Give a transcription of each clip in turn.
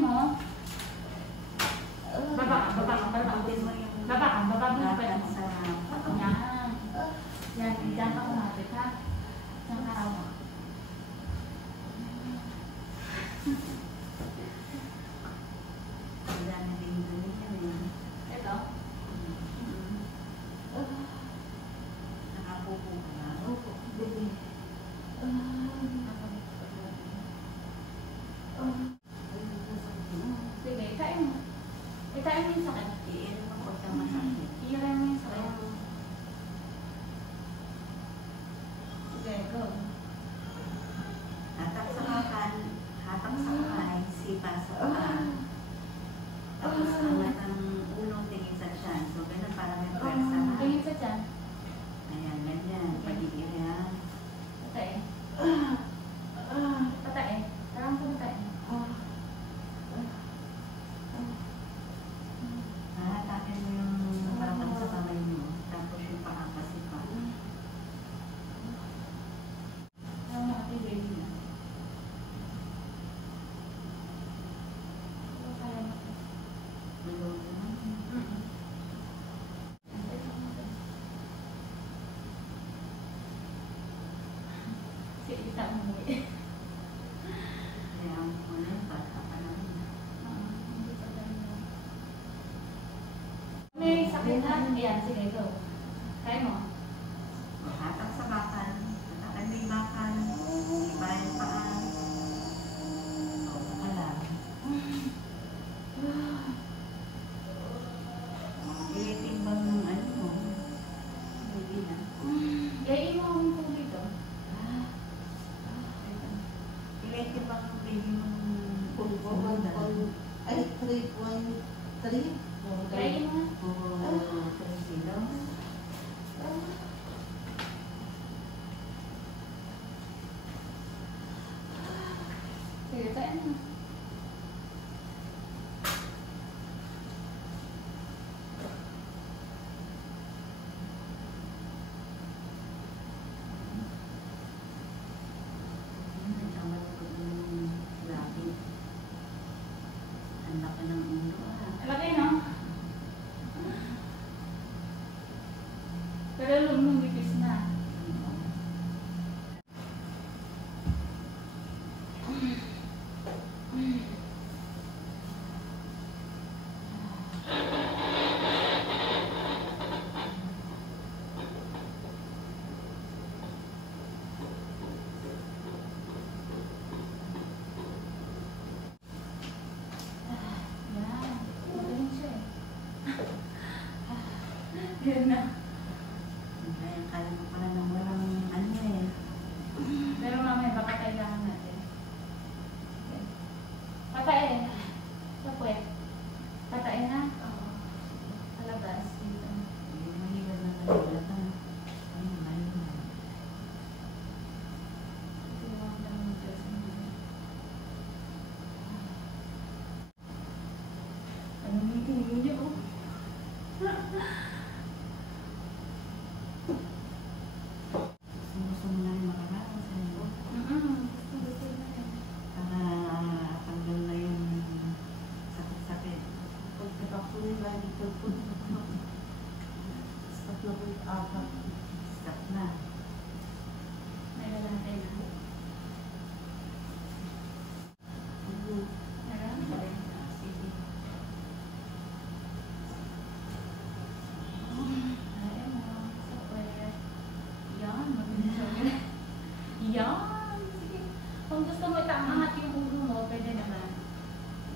mo. Baba ka. Baba mo yung pwede mo. Yan. Yan, diyan ka kumapit ha. Diyan ka ako. Ito? Nakapupo ka na? Opo. Sige, kain mo. Kain mo yung sakit. Iirin mo ko sa masakit. Iirin mo yung sakit. Sige, go. Hatak sa kakan, hatak sa kamay, sipa sa paa. Tapos angat ang ulong tingin sa tiyan. So, ganun para may pwersa na. Tingin sa tiyan. Ayan, ganyan. Pag-iirin. Patay. Patay. Tarang ko patay. Hahatakin mo yung parang sa kamay mo. Tapos yung paa kasi pa. Ano mga tigay na? Ulong naman. Sige, kita mo mo eh. Kaya ang muna, bata pa naman. May sakit na? Ayan, sige, go. Kaya mo. Hatak sa bakan. Hatakan mo yung bakan. Iba yung paa. O, saka lang. Ilitin bang ng ano mo? Hindi na. Gayin mo akong tubig to. Ilitin bang ng baby mo pulbo? Ay, 3.3. Gayin mo. Oo, 3 kilos. Sige, kaya mo. Ang laki ng ulo ah. Laki, no? Pero lumipis na. Yan. Magaling siya eh. Yan na. Kaya mo pala nang walang ano eh. Pero mamaya baka kailangan natin. Okay. Patayin. Sa puwet. Patayin na. Oo. Palabas. Dito. Yung mahirap na talaga ka. Ay, mahirap. Tinuwag lang yung Diyos. Ano yung tingin niyo? Gusto mo na rin makaraos eh. Gusto na yan. Para tanggal na yung sakit-sakit. Pagkakasunin ba dito po? Stop na po yung apat. Stop na. May lalaki na. Meron? Sige. Ayan o. Sa puwet. Yan. Mabilis siya. Yan. Sige. Kung gusto mo itangat yung ulo mo, pwede naman.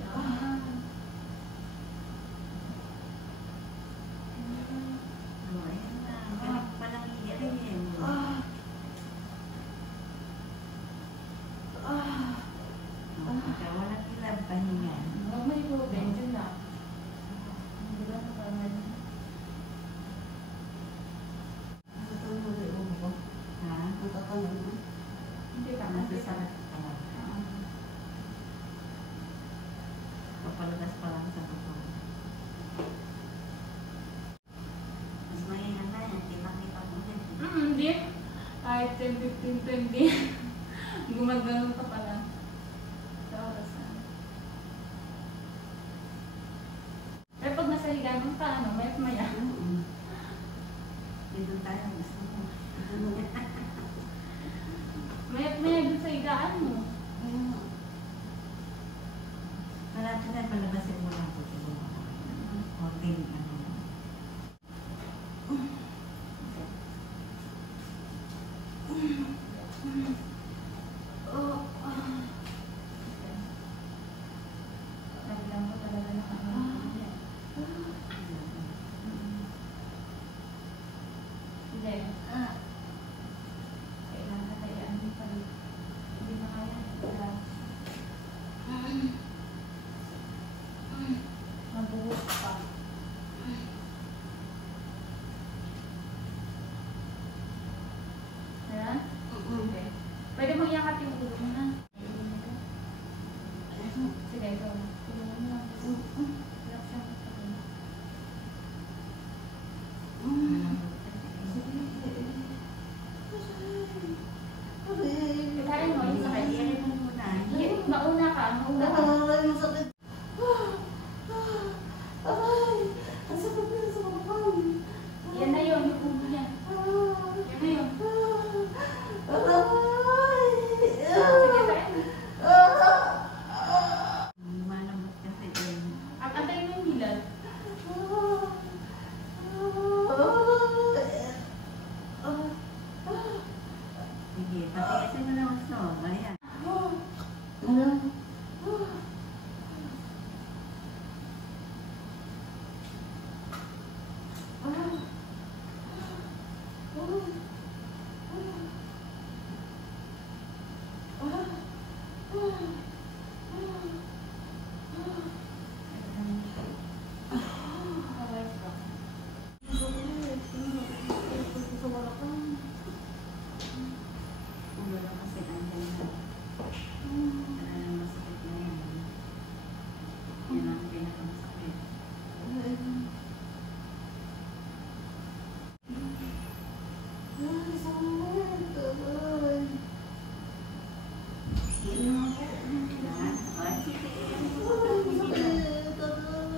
Yan. Oh, ayan na. Ganun pa lang iirin. Kaya walang ilab pahinga. Huwag mo i-proven. Diyan lang. Di ba? Nakamali. Ito mo rin ulo ko. Ha? Ang tatanan mo. Hindi ka. Nasasakit ka lang. Papalagas pa lang sa totoo. Mas mahina na yan. Kita-kita mo din. Hindi. Kahit 10, 15, 20. Gumagano ka pala. Sa oras na. May doon sa higaan mo. Malapit na palabasin mo lang po. Konting ano. Sabi lang ko talaga na kami. Hindi. Kailangan katayaan mo pa rin. Hindi na kaya. Mabuhos pa. Ayan? Okay. Pwede mo iangat yung ulo mo na. Sige, ito. Tulungan mo lang. Relax lang. Kaya mo, yung sakit. Iyan mo muna. Mauna ka. Mauna ka. Yan na yun, yung ulo niya. Yan na yun. Sige, tayo. Malambot kasi din. Ang antayin mo yung hilal. Sige, patigasin mo na gusto. Ayan. Ulo lang kasi andyan na. Wala nang masakit na yan. Yan ang pinakamasakit.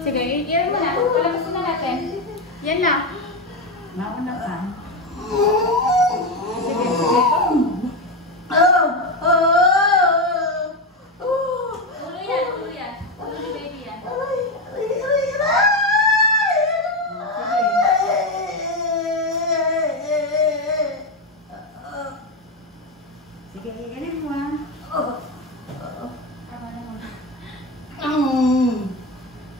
Sige, iyan mo na. Palabas na natin. Yan na. Mauna ka. Sige, sige. Ulo yan, ulo yan. Ulo ni baby yan. Sige, iyanin mo ah. Tama na mo.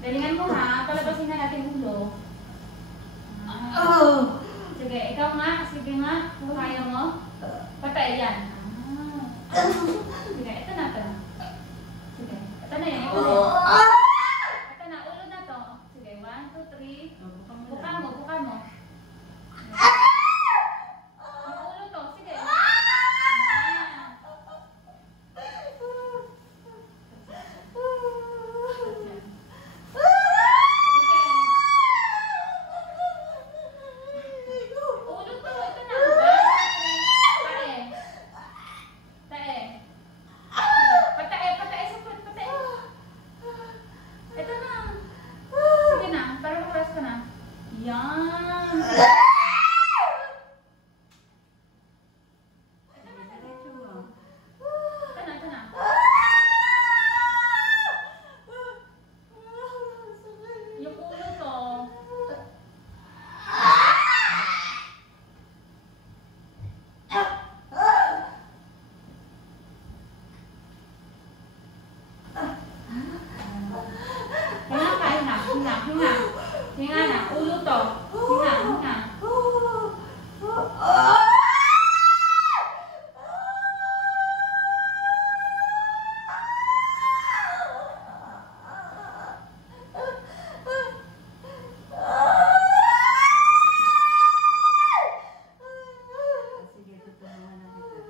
Galingan mo ha. Palabasin na natin ulo. Sige, ikaw nga. Sige nga. Kung kaya mo. Patay yan. Sige, ito na ito. Sige, ito na yan. Ito na yan. Ito na, ulo na to. Sige, 1, 2, 3. Buka mo, buka mo. Yung ulo to, sige. Ayan. Ulo to, ito na. 1, 2, 3. Tae. Tae. Sige, patae, patae, support, patae. Ito na. Sige na, para makuras ka na. Yan. Diretso mo. Ito na, ito na. Yung ulo to. Hinga na. Ulo to. Hinga, hinga. Sige, tutulungan na kita.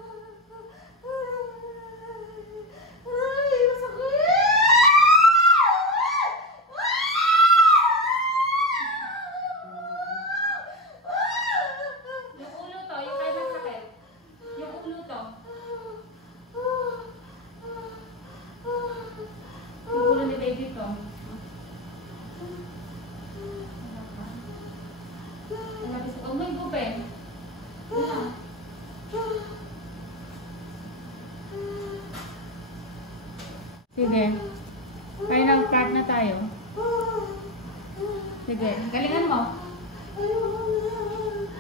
Sige. Kaya nag-start na tayo. Sige. Galingan mo.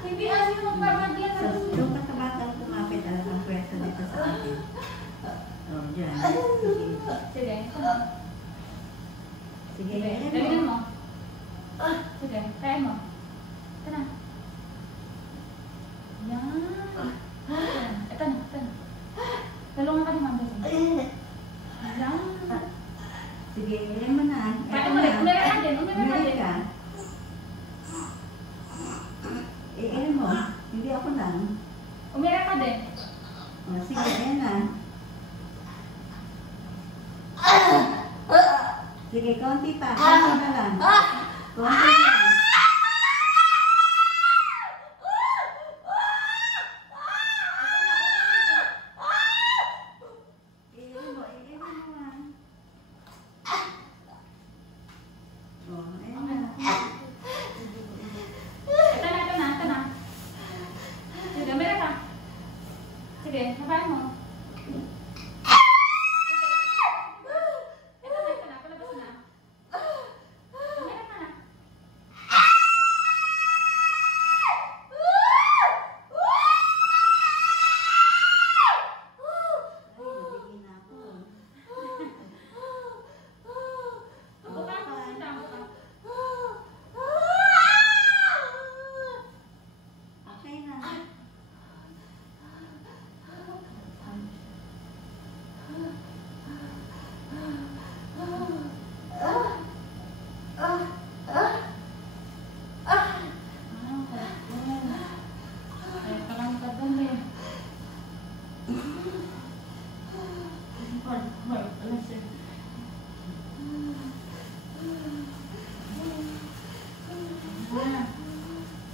Hindi ano yung magpapagyan So, doon ka sa batang kumapit at ang pwesto dito sa akin. Oh, dyan. Sige. Sige, Sige. galingan Galingan mo. mo. Sige. Kaya mo. Ito na. Yan. Ito na. Ito na. Talungan ka ni Ma'am. Yan. Sige, galingan mo na. Kaya umira ka din. Umira ka Umiri din. ka. Ano mo? Hindi ako lang. Umira ka din. Oh, sige, ayan na. Sige, konti pa. Konti na lang. Konti na lang. Iiwan mo lang. Oh, ayan na. Ito na. Ito na. Sige, umira ka. Sige, nabahan mo. Ito na. Palabas na. Umira ka na. Ay, nabigin na ako. Upo ka. Sit down ka. Okay na. Ay, parang ka dun eh.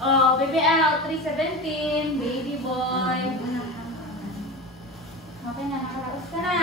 Oh, baby out, 317, baby boy. Okay na, nakaraos ka na.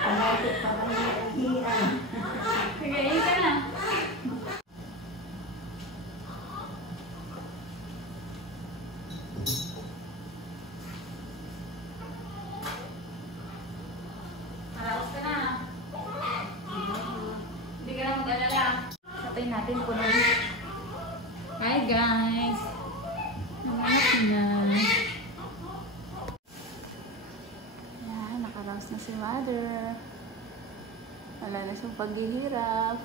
Palapit pa kami ng hiyan. Sige, ayun ka na. Nakaraos ka na. Hindi ka na mag-alala. Satay natin puno. Hi guys. Nanganak na. Yan, nakaraos na si mother. Wala na siyang paghihirap.